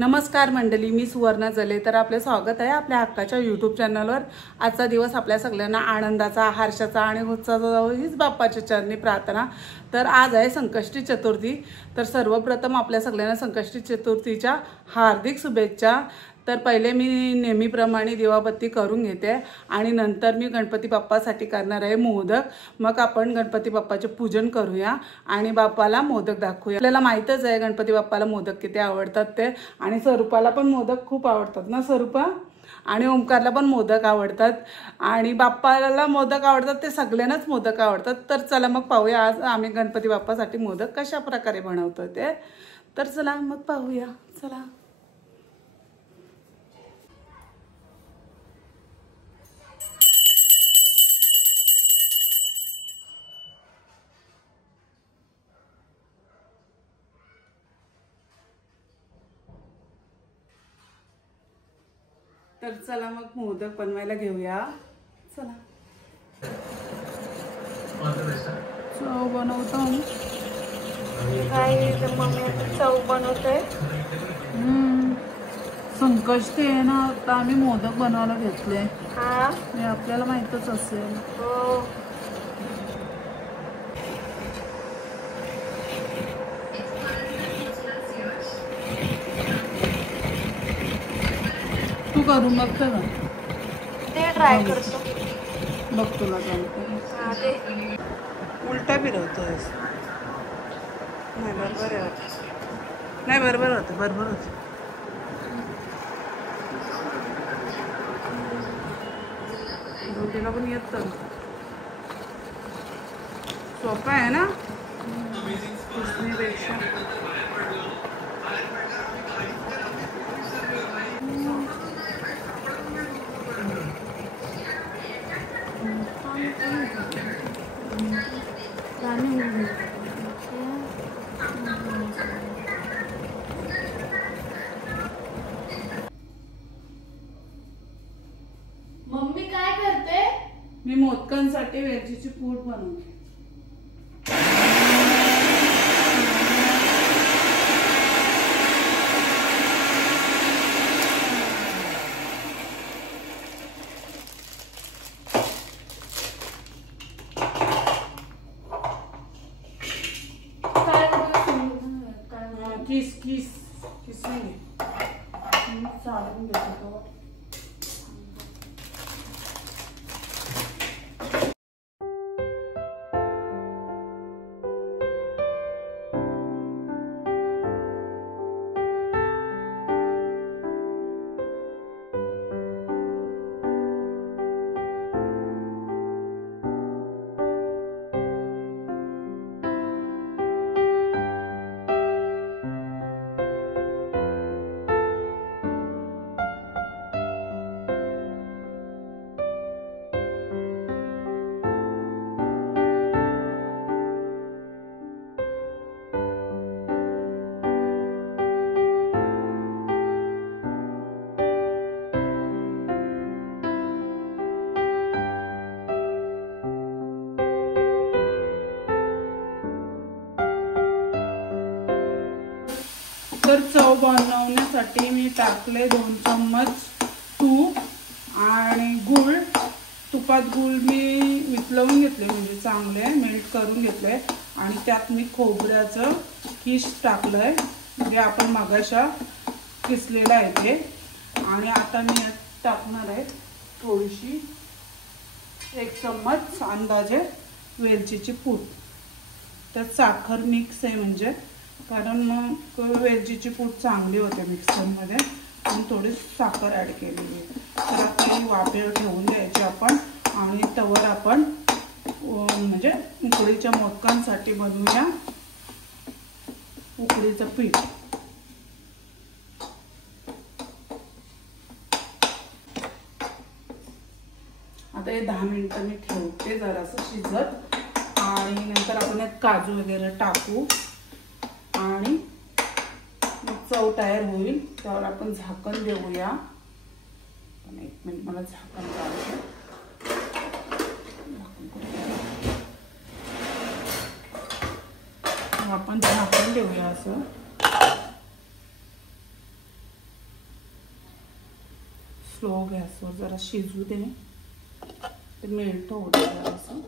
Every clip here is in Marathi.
नमस्कार मंडळी, मी सुवर्णा जले. तर आपले स्वागत आहे आपल्या हक्काच्या यूट्यूब चॅनलवर. आजचा दिवस आपल्या सगळ्यांना आनंदाचा, हर्षाचा आणि उत्साहाचा जावो हीच बाप्पाच्या चरणी प्रार्थना. तर आज आहे संकष्टी चतुर्थी. तर सर्वप्रथम आपल्या सगळ्यांना संकष्टी चतुर्थीच्या हार्दिक शुभेच्छा. तर पहिले मी नेहमीप्रमाणे दिवाबत्ती करून घेते आणि नंतर मी गणपती बाप्पासाठी करणार आहे मोदक. मग आपण गणपती बाप्पाचे पूजन करूया आणि बाप्पाला मोदक दाखवूया. आपल्याला माहीतच आहे गणपती बाप्पाला मोदक किती आवडतात ते, आणि स्वरूपाला पण मोदक खूप आवडतात ना स्वरूपा, आणि ओमकारला पण मोदक आवडतात, आणि बाप्पाला मोदक आवडतात, ते सगळ्यांनाच मोदक आवडतात. तर चला मग पाहूया आज आम्ही गणपती बाप्पासाठी मोदक कशा प्रकारे बनवतो ते. तर चला मग पाहूया. चला. तर चला मग मोदक बनवायला घेऊया. चला. चव बनवतो काय तर मम्मी चव बनवते. संकष्टी आहे ना, आता आम्ही मोदक बनवायला घेतले. हे आपल्याला माहीतच असेल. तू करून बघतो ना, ते ट्राय करतो. बघ तुला जमते. उलटा फिरवतोय. नाही बरोबर आहे. नाही बरोबर होतं, बरोबर होतं. दोघीला पण येतं. सोपं आहे ना कृष्णीपेक्षा. मम्मी काय करते? मी मोदकांसाठी वेलचीची पूड बनवते. किस किस किसून चालून घेतो. तर चव बनवण्यासाठी मी टाकले 2 चम्मच तूप आणि गूळ. तुपात गूळ मी वितळवून घेतले, म्हणजे चांगले मेल्ट करून घेतले, आणि त्यात मी खोबऱ्याचं किस टाकलंय, म्हणजे आपण मगाशा किसलेलं आहे ते. आणि आता मी यात टाकणार आहे थोडीशी 1 चम्मच अंदाजे वेलचीची पूड. त्यात साखर मिक्स आहे, म्हणजे कारण मग वेलचीची पूड चांगली होते मिक्सरमध्ये, आणि थोडी साखर ॲड केलेली आहे. तर आता वाफेवर ठेवून द्यायची आपण, आणि तवर आपण म्हणजे उकडीच्या मोदकांसाठी बनवूया उकडीचं पीठ. आता हे 10 मिनिटं मी ठेवते जरासं शिजत, आणि नंतर आपण यात काजू वगैरे टाकू, आणि मग चव तयार होईल. त्यावर आपण झाकण देऊया. 1 मिनिट मला झाकण काढायचं. आपण झाकण देऊया असं. स्लो गॅसवर जरा शिजू दे, ते मेल्ट होऊ दे जरासं.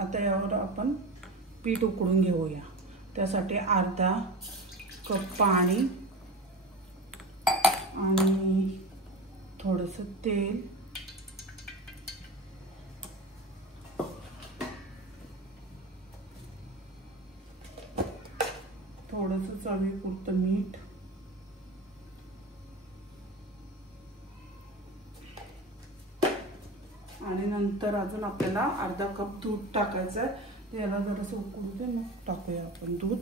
आता यावर आपण पीठ उकळून घेऊया. त्यासाठी अर्धा कप पाणी आणि थोडंसं तेल, थोडंसं चवीपुरतं मीठ, आणि नंतर अजून आपल्याला अर्धा कप दूध टाकायचं आहे. याला जरासं उकळू दे, मग टाकूया आपण दूध.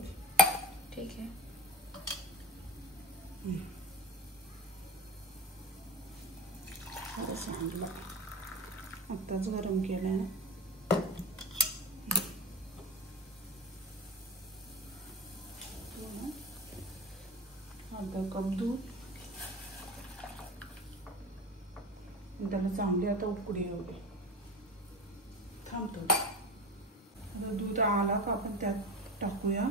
ठीक आहे. थोडंसं आणलं, आत्ताच गरम केलं आहे ना. अर्धा कप दूध, त्याला चांगली आता उकळी येऊ दे. थांबतो. आता दूध आला का आपण त्यात टाकूया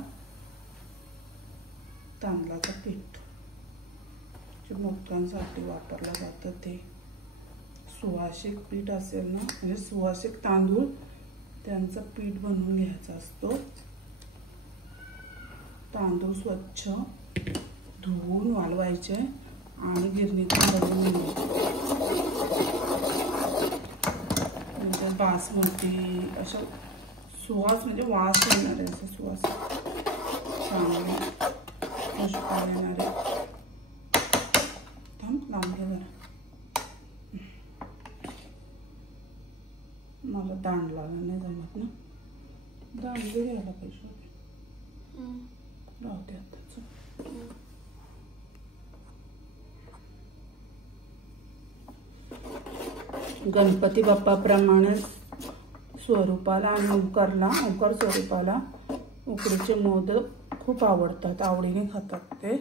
तांदळाचं पीठ, जे मोदकांसाठी वापरलं जातं ते. सुवासिक पीठ असेल ना, म्हणजे सुवासिक तांदूळ, त्यांचं पीठ बनवून घ्यायचा असतो. तांदूळ स्वच्छ धुवून वाळवायचे आणि गिरणीतून बनवून घ्यायचे. नंतर बासमती असं सुवास, म्हणजे वास येणारे, असं सुवास चांगले खुशबू येणारे. थांब, लांबले जरा, मला दांड लागला नाही जमत ना. दांडले घ्यायला पाहिजे. राहते आताच. गणपती बाप्पाप्रमाणे स्वरूपाला आणि ओंकार स्वरूपाला उकडीचे मोदक खूप आवडतात, आवडीने खातात ते.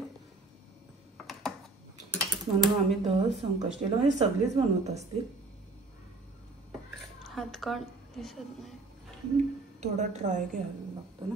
म्हणून आम्ही दर संकष्टीला, म्हणजे सगळीच बनवत असतील. हातकण दिसत नाही, थोडा ट्राय घ्यायला लागतो ना.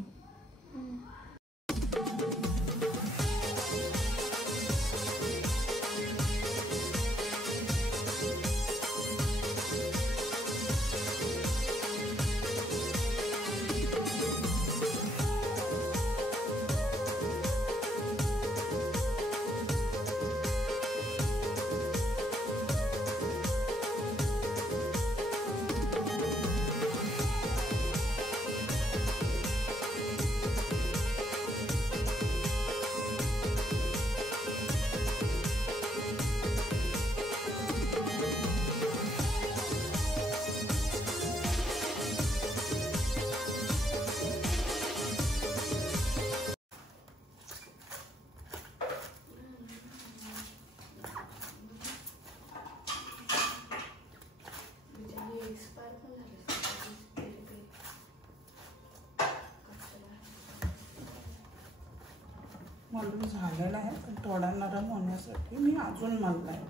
मलून झालेला आहे, पण थोडा नरम होण्यासाठी मी अजून मलला आहे.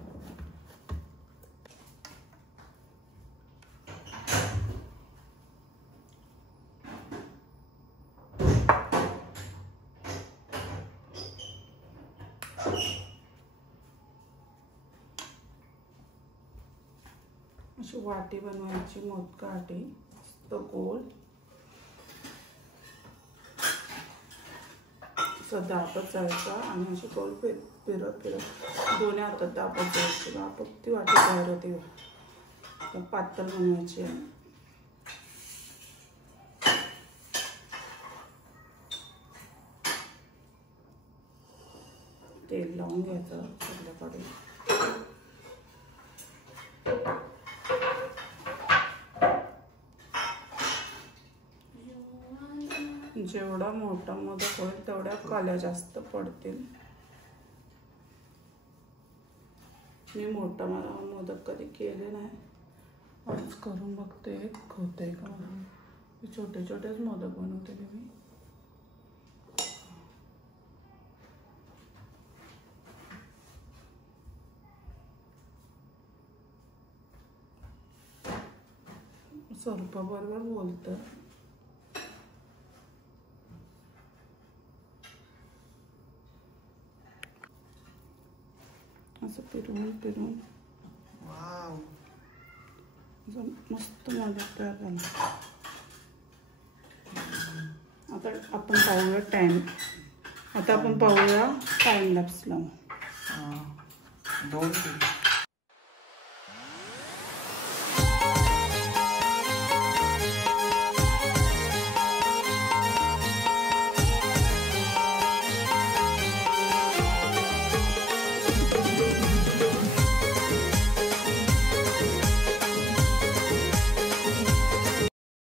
अशी वाटी बनवायची, मोदकाटी तो गोल दाबत जायचा आणि अशी गोल फिरत दोन्ही हातात दाबत जायची. दाबत ती वाटी तयार होती. पातळ बनवायची आहे. तेल लावून घ्यायचं सगळ्याकडे. जेवढा मोठा मोदक होईल तेवढ्या काल्या जास्त पडतील. मी मोठा मोदक कधी केले नाही, आज करून बघते होते का. छोटे छोटेच मोदक बनवते मी. स्वरूपाबरोबर बोलतं. असं फिरवून फिरवून मस्त मोदक तयार झाला. आता आपण पाहूया टाइम. आता आपण पाहूया टाइम लॅप्स लावून. 2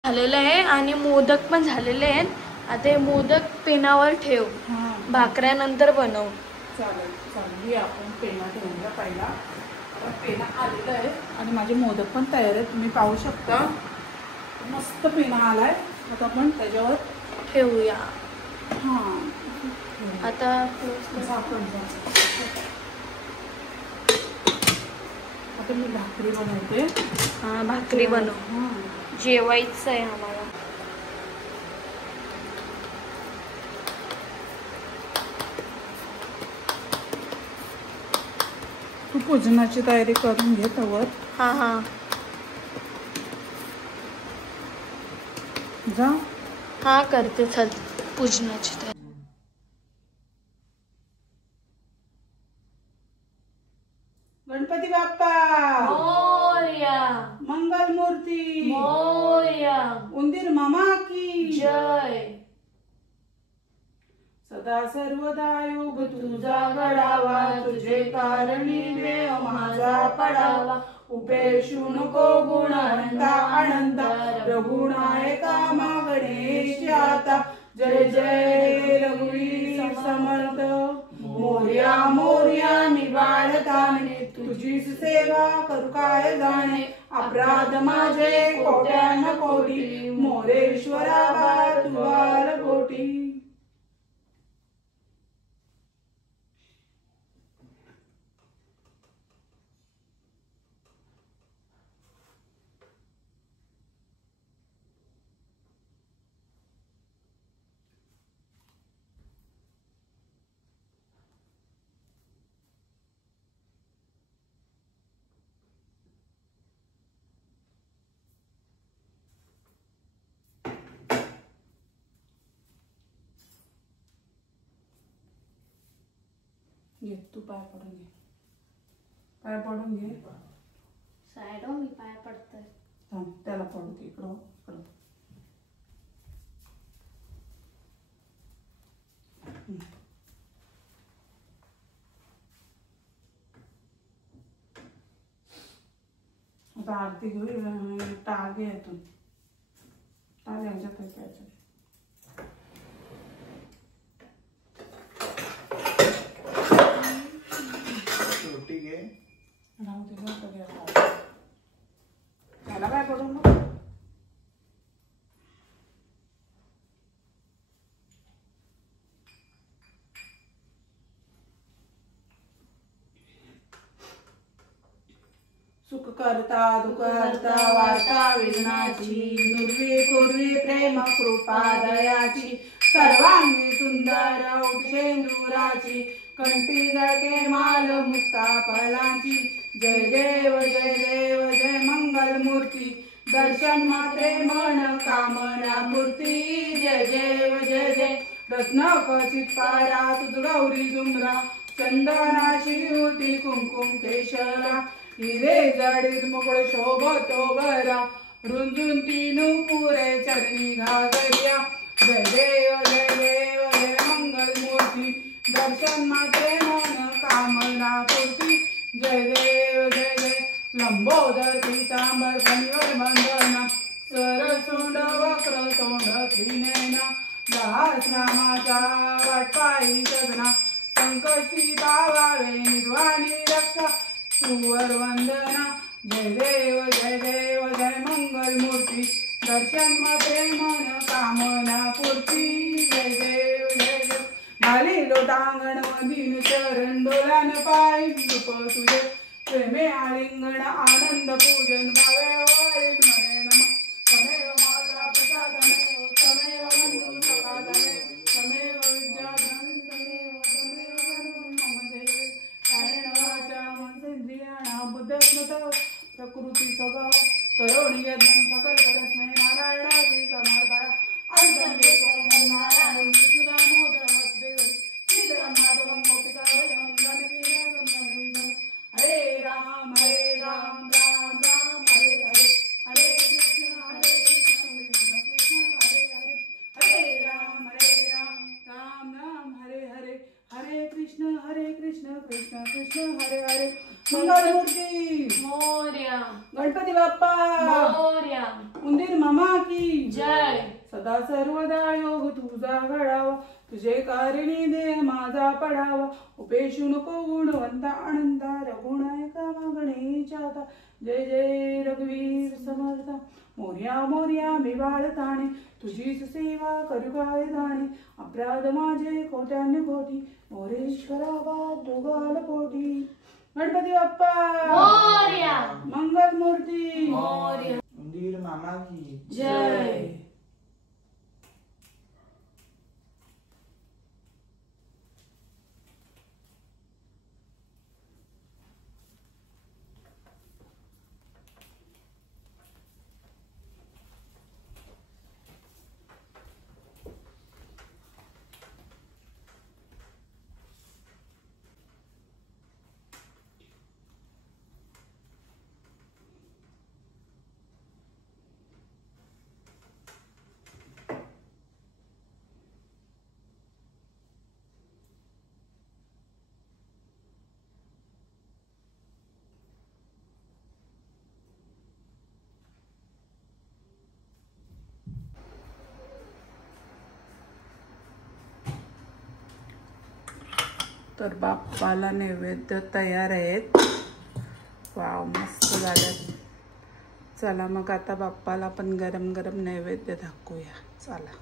झालेलं आहे आणि मोदक पण झालेले आहेत. आता हे मोदक पेनावर ठेव, भाकऱ्यानंतर बनव. चालेल चालेल. आपण पेना ठेवूया पहिला. आता पेना आलेलं आहे आणि माझे मोदक पण तयार आहेत. तुम्ही पाहू शकता मस्त पेना आलाय. आता आपण त्याच्यावर ठेवूया. हां आता आता मी भाकरी बनवते. हां भाकरी बनव. जेवायचं आहे आम्हाला. तू पूजनाची तयारी करून घे तवर. हां हां जा. हां करते. चल पूजनाची तयारी. गणपती बाप्पा मोरया. मंगल मूर्ती मोरया. उंदीर मामा की जय. सदा सर्वदा योग तुझा घडावा, तुझे कारणी देव माझा पडावा. उपेक्षू नको गुण अनंता अनंता, रघुनायका मागणे आता. जय जय रघुवीर समर्थ. मोरया मोरया निवाडताने, तुझीच सेवा करू काय जाणे. अपराध माझे कोट्यान कोटी, मोरेश्वरा तुवार कोटी. घे तू पाय पडून घे. पाय पडून घे. साईड हो, मी पाय पडतोय. थांब त्याला पडू दे. इकडं इकडं. आता आरती घेऊ. टाळ घे यातून. टाळ ह्याच्यात आहे प्यायचं. राहू दे नव्हतं घ्यायला. त्याला काय करू मग. सुख करता दुःख करता वार्ता विघ्नाची, नुर्वी पूर्वी प्रेम कृपा दयाची. सर्वांगी सुंदर उठेंदुराची, कंठी जळके माल मुक्ता फलांची. जय देव जय देव जय मंगल मूर्ती, दर्शन मात्रे मन कामना मूर्ती. जय देव जय जय रत्न खचित पारा, तुझ गौरी जुमरा. चंदनाची होती कुंकुम केशरा, हिरे जडीत मुकुळ शोभतो बरा. रुंजून तीनू पुरे चरणी घागरिया. जय देव जय मंगल मूर्ती, दर्शन मात्रे मन कामना पूर्ती. जय देव जय लंबोदर पीतांबर शनिवर बंधना. सरसोंड वक्र तोंड त्रिनयना, दास नामाचा वाटपाई सदना. संकष्टी पावावे निर्वाणी रक्षा, सुवर वंदना. जय देव जय मंगल मूर्ती, दर्शन मात्रे मन कामना पूर्ती. जय देव जय घाली लोटांगण मधीन चरण, डोलान पायी रूप तुझे. प्रेमे आलिंगण आनंद पूजन भावे वाळीत म्हणे नम. तमेव माता पिता तमेव, तमेव बंधू सखा तमेव, तमेव विद्या तमेव, तमेव मम देवे. कायेन वाचा कृष्ण कृष्ण हरे हरे. मंगलमूर्ती मोरया. गणपती बाप्पा मोरया. उंदीर मामा की जय. सदा सर्वदा योग तुझा घडावा, तुझे कारिणी दे माझा पडावा. उपेशू नको गुणवंता आनंदा, रघुनायका मागणेच्या. जय जय रघुवीर समर्थ. मोर्या मोर्या मी बाळताणे, तुझीच सेवा करू काय दाणे. अपराध माझे कोट्याने कोटी, मोरेश्वरा दोघाल पोटी. गणपती बाप्पा मोरया. मंगलमूर्ती मोरया. उंदीर मामा की जय. तर बाप्पाला नैवेद्य तयार आहेत. वाव मस्त झालं. चला मग आता बाप्पाला पण गरम गरम नैवेद्य दाखवूया. चला.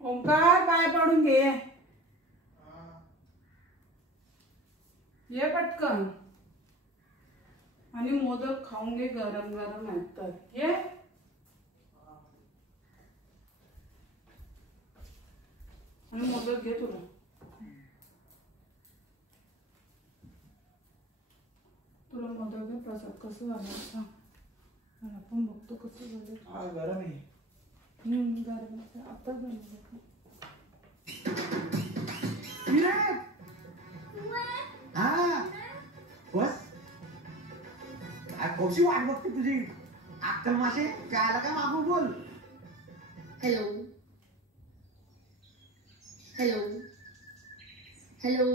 ओंकार पाय पडून घे. ये पटकन. आणि मोदक खाऊन घे गरम गरम आहेत तर. ये आणि मोदक घे तुला. तुला मोदक घे. प्रसाद कसं झालं सांग. आपण बघतो कसं झालं. गरम आहे. गरम आता झालं. बस कशी वाट बघते तुझी अक्कल मासे. काय काय मागू बोल. Hello hello hello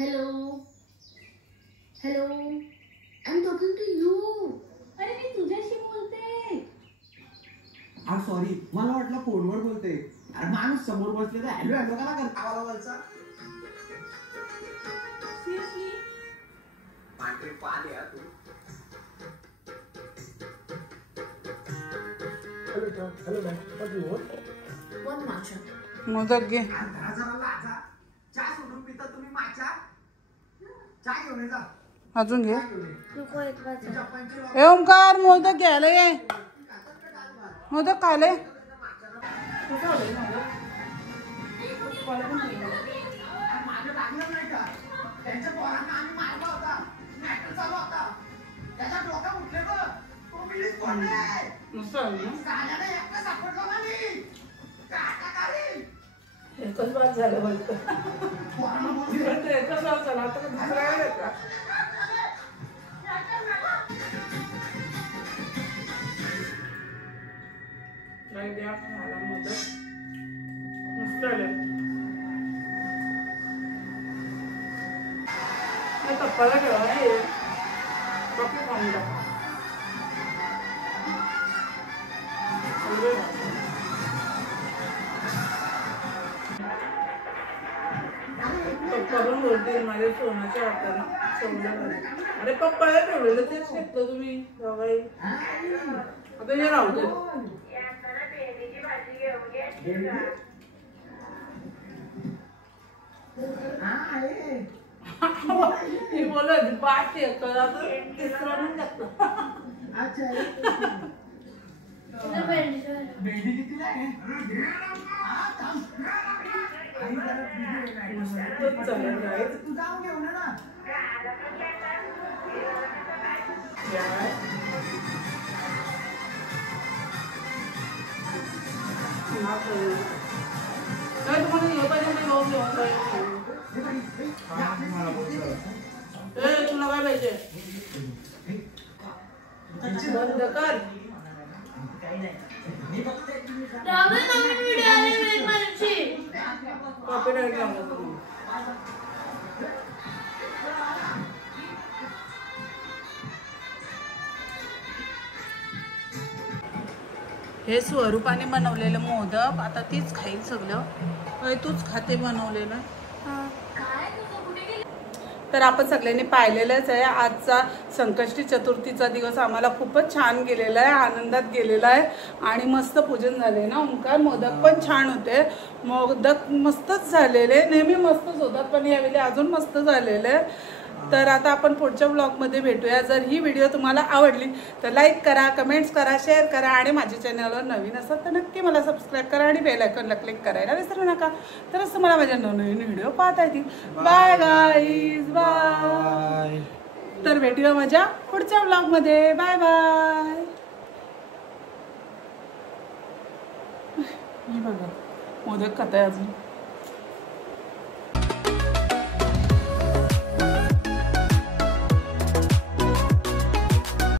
hello hello. I am talking to you. अरे मी तुझ्याशी बोलते. सॉरी मला वाटलं फोनवर बोलते. अरे माणूस समोर बसले तर हॅलो हॅलो का करता आवाला बोलचा. सिरियसली पांढरे पाल या तू. Hello ma'am what do you want. One matcha. Modak घे. जरा लाजा. चहा सोडून पिता तुम्ही माचा. चहा घेऊन जा. अजून घे. नको एक वाचा. ए ओंकार मोदक घ्यायला ये. मोदक खाले. त्यांच्या पोरांना आम्ही मारला होता, मॅटर चालू होता, त्याच्या डोक्यात उठले बघ, तो मिलीच पडले. साल्याने एकटं सापडलं ना मी, काटा काढीन. एकच बात झालं बोलतो. एकच बात झाला आता दुसरा आहे का? नाही द्या मला मोदक मस्त आले. कप्पाला ठेवा नाही बाकी खाऊन टाका. पप्पा पण बोलतील माझ्या सोनाच्या हाताने सोडलं. अरे पप्पाला ठेवलेलं तेच घेतलं तुम्ही बाबाई. आता हे राहू दे. मी बोलत पाच येतो तिसरा पण टाकतो. भेंडी कितीला आहे? तू जाऊन घेऊ ना. तुम्हाला हे पाहिजे मी लावून घेऊन जाईल. तुला काय पाहिजे बंद कर. कॉपीराइट लागला तुम्ही. हे स्वरूपाने बनवलेलं मोदक आता तीच खाईल सगळं. तूच खाते बनवलेलं. तर आपण सगळ्यांनी पाहिलेलंच आहे. आजचा संकष्टी चतुर्थीचा दिवस आम्हाला खूपच छान गेलेला आहे, आनंदात गेलेला आहे आणि मस्त पूजन झाले ना ओंकार. मोदक पण छान होते, मोदक मस्तच झालेले, नेहमी मस्तच होतात पण यावेळी अजून मस्त झालेले. तर आता आपण पुढच्या ब्लॉगमध्ये भेटूया. जर ही व्हिडिओ तुम्हाला आवडली तर लाईक करा, कमेंट्स करा, शेअर करा आणि माझ्या चॅनलवर नवीन असाल तर नक्की मला सबस्क्राईब करा आणि बेल आयकॉनला क्लिक करायला विसरू नका. तरच तुम्हाला माझ्या नवनवीन व्हिडिओ पाहता येतील. Bye guys, bye. तर भेटूया माझ्या पुढच्या ब्लॉगमध्ये. Bye bye. बघा मोदक खाताय अजून.